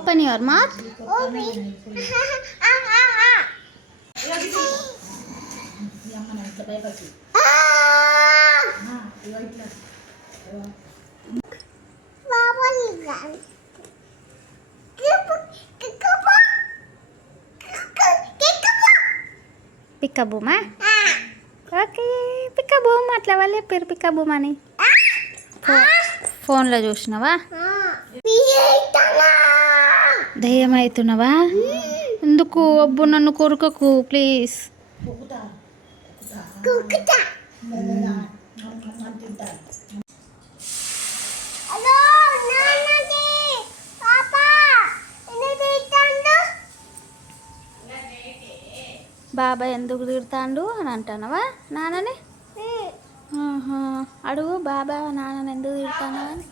Open your mouth. పిక్కబూమా? Okay పిక్కబూమ్. అట్లా వాళ్ళు చెప్పారు పిక్కబూమ్ అని. ఫోన్లో చూసినావా? దయ్యం అవుతున్నావా? ఎందుకు? అబ్బు నన్ను కొరకకు ప్లీజ్. బాబాయ్ ఎందుకు తిడతాండు అని అంటానవా నాన్నని? అడుగు బాబా నాన్నని ఎందుకు తిడతానవని.